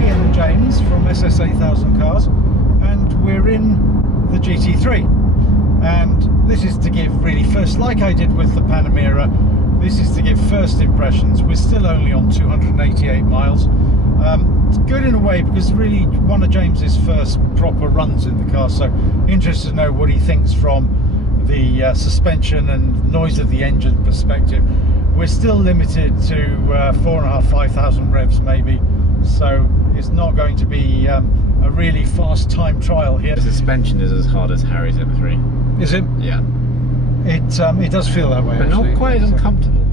Ian and James from SS8000 Cars, and we're in the GT3. And this is to give really first, like I did with the Panamera, this is to give first impressions. We're still only on 288 miles. It's good in a way because really one of James's first proper runs in the car, so interested to know what he thinks from the suspension and noise of the engine perspective. We're still limited to 4,500 revs maybe, so it's not going to be a really fast time trial here. The suspension is as hard as Harry's M3. Is it? Yeah. It does feel that way, but actually. Not quite as uncomfortable.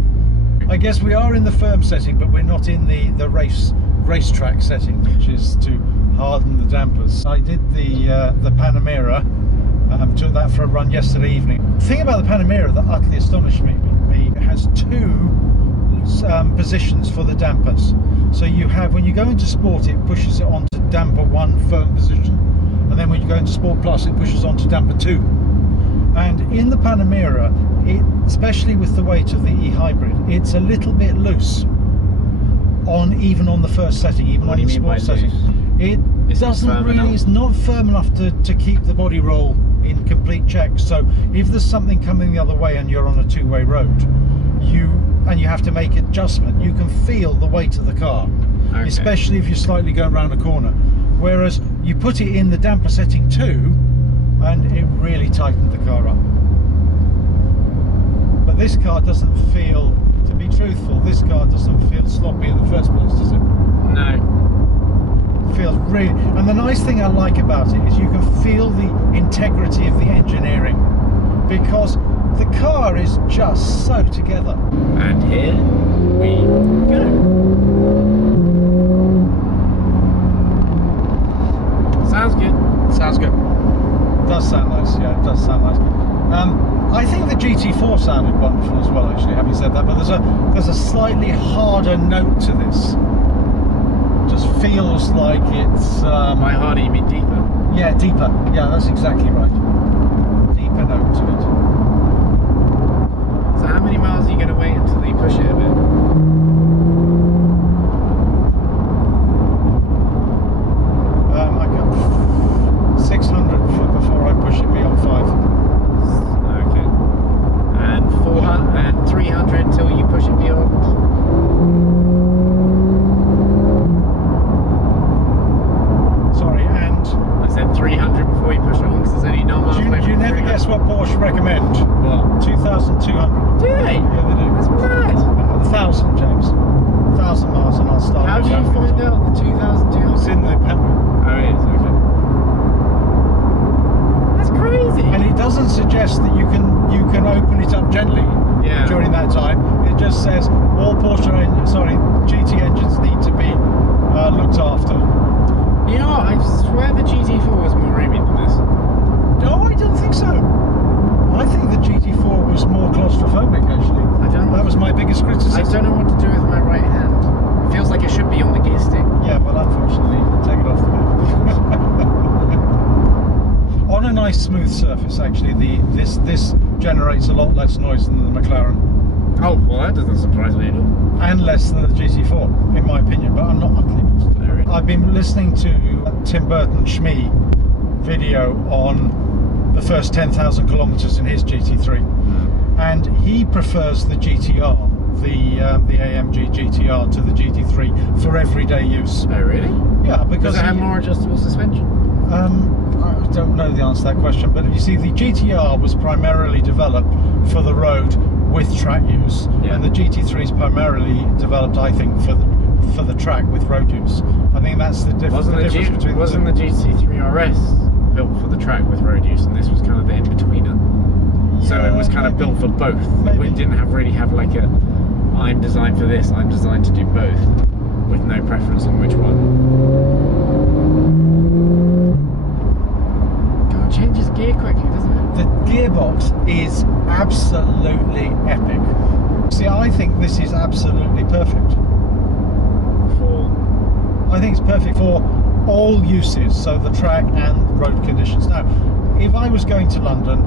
I guess we are in the firm setting, but we're not in the racetrack setting, which is to harden the dampers. I did the Panamera, took that for a run yesterday evening. The thing about the Panamera that utterly astonished me, it has two positions for the dampers. So you have, when you go into Sport, it pushes it onto damper 1 firm position, and then when you go into Sport Plus, it pushes onto damper 2. And in the Panamera, especially with the weight of the e-hybrid, it's a little bit loose even on the first setting, even on the Sport setting. It doesn't really, it's not firm enough to keep the body roll in complete check. So if there's something coming the other way and you're on a two-way road, you have to make adjustment, you can feel the weight of the car, okay, especially if you're slightly going around a corner. Whereas you put it in the damper setting 2 and it really tightened the car up. But this car doesn't feel, to be truthful, this car doesn't feel sloppy in the first place, does it? No. Feels really, and the nice thing I like about it is you can feel the integrity of the engineering, because the car is just so together. And here we go. Sounds good. Sounds good. Does sound nice, yeah, it does sound nice. I think the GT4 sounded wonderful as well, actually, having said that, but there's a slightly harder note to this. Just feels like it's... By harder, you mean deeper? Yeah, deeper. Yeah, that's exactly right. Deeper note to it. So how many miles are you going to wait until you push it a bit? I got 600 before I push it beyond 5. Okay. And 400 and 300 until you push it beyond? I said 300 before you push it on, because there's only no miles. Do you never guess what Porsche recommend? What? 2,200. Do they? Yeah, they do. That's mad. 1,000, James. 1,000 miles and I'll start. How do you find out the 2,200? It's in the pamphlet. Oh, it is, okay. That's crazy. And it doesn't suggest that you can open it up gently during that time. It just says all GT engines need to be looked after. You know what, I swear the GT4 was more roomy than this. No, I don't think so. I think the GT4 was more claustrophobic, actually. I don't know. That was my biggest criticism. I don't know what to do with my right hand. It feels like it should be on the gear stick. Yeah, well, unfortunately, take it off the move. On a nice smooth surface, actually, this generates a lot less noise than the McLaren. Oh, well, that doesn't surprise me at all. And less than the GT4, in my opinion, but I'm not utterly positive. I've been listening to Tim Burton Schmee video on the first 10,000 kilometers in his GT3, and he prefers the GTR, the AMG GTR, to the GT3 for everyday use. Oh, really? Yeah, because does it have more adjustable suspension? I don't know the answer to that question, but you see, the GTR was primarily developed for the road with track use, and the GT3 is primarily developed, I think, for the track with road use. I think that's the difference between the two. Wasn't the GT3 RS built for the track with road use, and this was kind of the in-betweener? So it was kind of built for both. It didn't really have like a, I'm designed for this, I'm designed to do both, with no preference on which one. God, it changes gear quickly, doesn't it? The gearbox is absolutely epic. See, I think this is absolutely perfect. I think it's perfect for all uses, so the track and road conditions. Now, if I was going to London,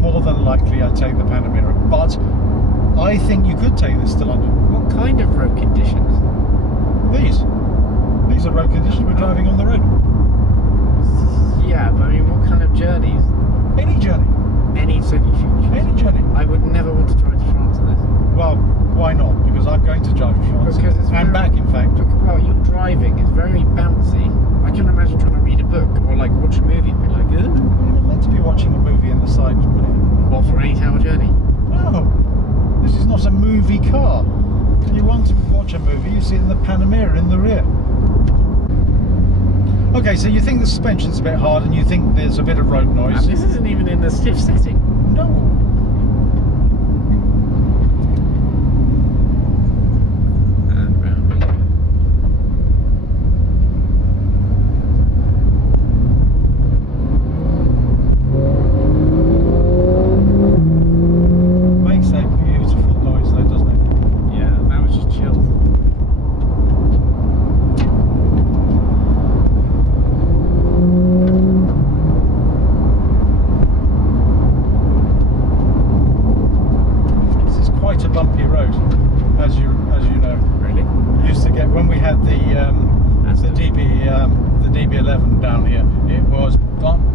more than likely I'd take the Panamera, but I think you could take this to London. What kind of road conditions? These are road conditions, we're driving on the road. Yeah, but I mean, what kind of journeys? Any journey. Any journey. I would never want to drive to France in this. Well, why not? Because I'm going to drive to France. Because it's and back, in fact. Well, you're driving, it's very bouncy. I can imagine trying to read a book or like watch a movie and be like, You're not meant to be watching a movie in the side. What, for an 8-hour journey? No. This is not a movie car. You want to watch a movie, you sit in the Panamera in the rear. Okay, so you think the suspension's a bit hard and you think there's a bit of road noise. And this isn't even in the stiff setting. No. And round we go. Makes a beautiful noise though, doesn't it? Yeah, that was just chilled. Quite a bumpy road, as you know. Really? Used to get when we had the DB11 down here. It was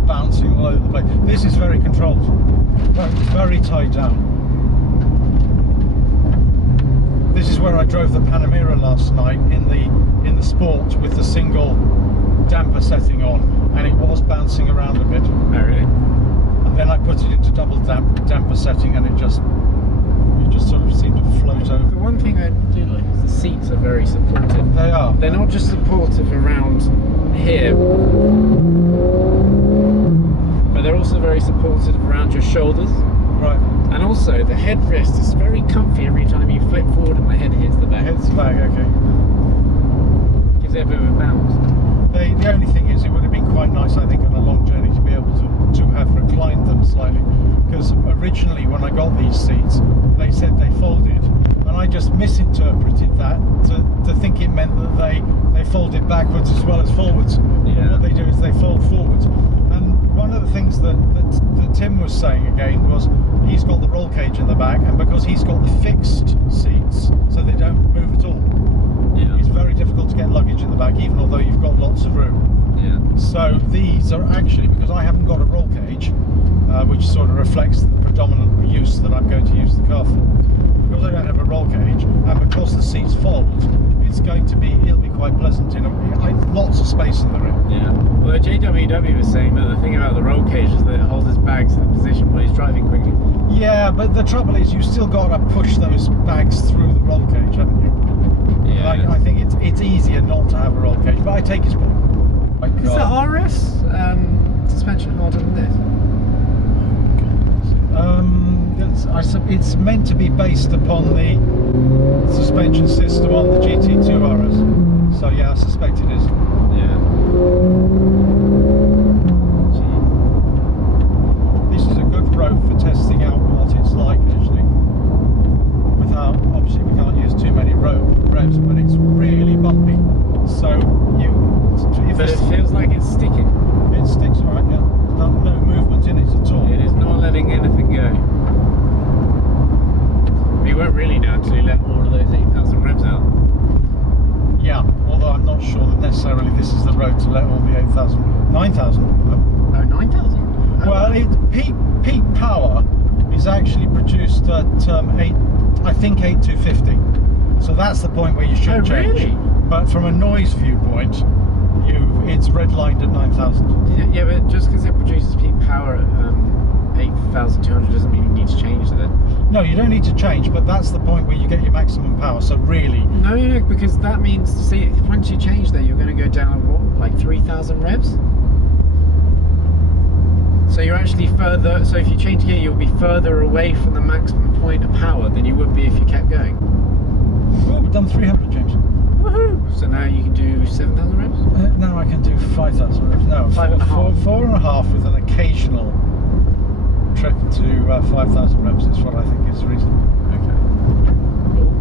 bouncing all over the place. This is very controlled, very tied down. This is where I drove the Panamera last night in the Sport with the single damper setting on, and it was bouncing around a bit. Oh, really? And then I put it into double damper setting, and it just sort of seemed to float over. The one thing I do like is the seats are very supportive. They are. They're not just supportive around here, but they're also very supportive around your shoulders. Right. And also the headrest is very comfy every time you flip forward and my head hits the back. Hits the back, okay. Gives it a bit of a bounce. The only thing is, it would have been quite nice, I think, on a long journey to be able to have reclined them slightly. Because originally, when I got these seats, they said they folded, and I just misinterpreted that to think it meant that they folded backwards as well as forwards. Yeah. What they do is they fold forwards. And one of the things that Tim was saying again was he's got the roll cage in the back, and because he's got the fixed seats, so they don't move at all. Yeah. It's very difficult to get luggage in the back, even although you've got lots of room. Yeah. So these are actually, because I haven't got a roll cage, which sort of reflects the predominant use that I'm going to use the car for. Because I don't have a roll cage, and because the seats fold, it'll be quite pleasant. Lots of space in the rear. Yeah. Well, JWW was saying that the thing about the roll cage is that it holds his bags in a position where he's driving quickly. Yeah, but the trouble is, you've still got to push those bags through the roll cage, haven't you? Yeah. I think it's easier not to have a roll cage, but I take his point. Is the RS suspension harder than this? It's meant to be based upon the suspension system on the GT2 RS. So yeah, I suspect it is. Yeah. This is a good road for testing out what it's like actually. Without, obviously we can't use too many revs, but it's really bumpy. So but it feels like it's sticking. It sticks, alright, yeah. There's no movement in it at all. It is not letting anything go. We won't really know until you let all of those 8,000 revs out. Yeah, although I'm not sure that necessarily this is the road to let all the 8,000, 9,000. Oh, 9,000? Well, peak power is actually produced at 8,250. So that's the point where you should change. Really? But from a noise viewpoint, it's redlined at 9,000. Yeah, but just because it produces peak power at 8,200 doesn't mean you need to change that. No, you don't need to change, but that's the point where you get your maximum power. So really, no, because that means, see, once you change that, you're going to go down what, like 3,000 revs. So you're actually further. So if you change gear, you'll be further away from the maximum point of power than you would be if you kept going. Oh, we've done 300, James. Woohoo! So now you can do 7,000 revs. Now I can do 5,000 revs. No, 5.5. 4.5 with an occasional trip to 5,000 revs is what I think is reasonable. Okay. Cool.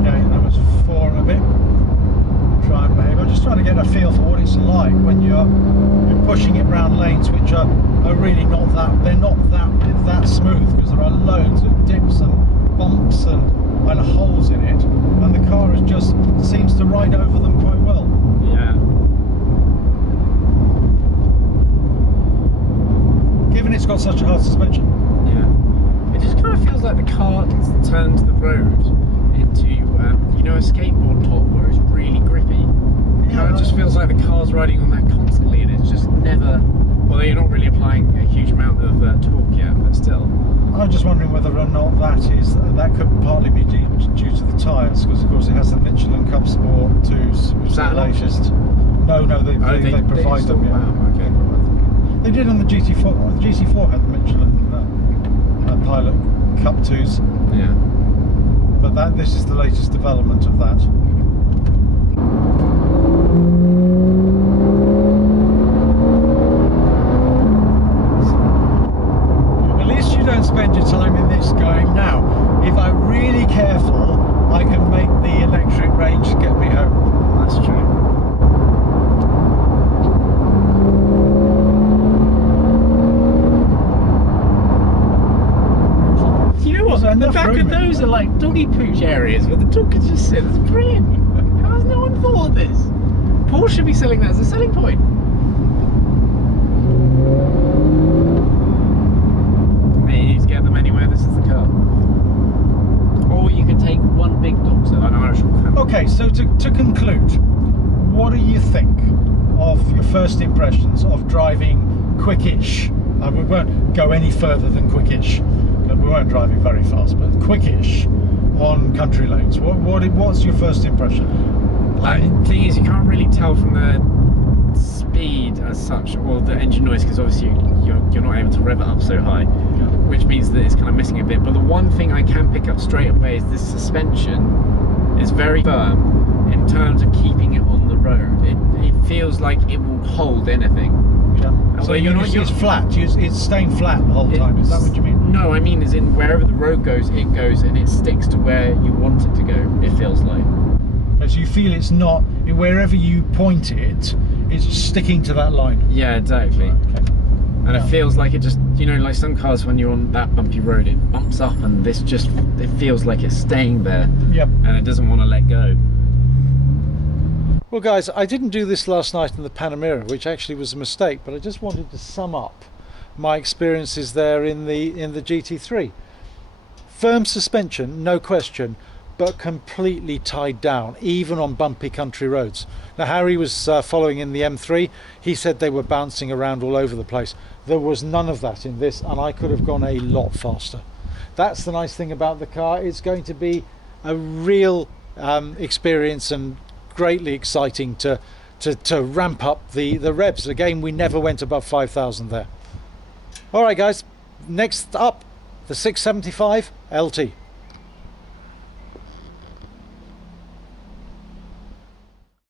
Okay, that was 4 and a bit. Try and behave. I'm just trying to get a feel for what it's like when you're pushing it round lanes which are really not that, they're not that smooth, because there are loads of dips and bumps and holes in it, and the car just seems to ride over them quite well. Yeah. Given it's got such a hard suspension. Yeah. It just kind of feels like the car gets turned the road into, you know, a skateboard top where it's really grippy. It just feels like the car's riding on that constantly, and it's just never. Well, you're not really applying a huge amount of torque yet, but still. I'm just wondering whether or not that could partly be due to the tyres, because of course it has the Michelin Cup Sport 2s, which is the latest. No, they provide them. Yeah. Wow, okay. They did on the GT4. The GT4 had the Michelin Pilot Cup 2s. Yeah. But this is the latest development of that. Spend your time in this going, now if I'm really careful I can make the electric range to get me home. That's true. You know what, the back of those are like doggy pooch areas where the dog could just sit. That's brilliant. How has no one thought of this? Porsche should be selling that as a selling point. Get them anywhere, this is the car. Or you can take one big dog, so an Irish family. Okay, so to conclude, what do you think of your first impressions of driving quickish? We won't go any further than quickish, because we weren't driving very fast, but quickish on country lanes. What's your first impression? The thing is, you can't really tell from the speed as such, or the engine noise, because obviously you're not able to rev it up so high. Yeah. Which means that it's kind of missing a bit. But the one thing I can pick up straight away is this suspension is very firm in terms of keeping it on the road. It feels like it will hold anything. Yeah. So it's flat. It's staying flat the whole time. Is that what you mean? No, I mean as in wherever the road goes, it goes, and it sticks to where you want it to go. It feels like. So you feel it's not, wherever you point it, it's sticking to that line. Yeah, exactly. Okay. And it feels like it just, you know, like some cars when you're on that bumpy road, it bumps up, and this just, it feels like it's staying there. Yep. And it doesn't want to let go. Well guys, I didn't do this last night in the Panamera, which actually was a mistake, but I just wanted to sum up my experiences there in the GT3. Firm suspension, no question, but completely tied down, even on bumpy country roads. Now Harry was following in the M3. He said they were bouncing around all over the place. There was none of that in this, and I could have gone a lot faster. That's the nice thing about the car. It's going to be a real experience, and greatly exciting to ramp up the revs. Again, we never went above 5,000 there. All right guys, next up, the 675 LT.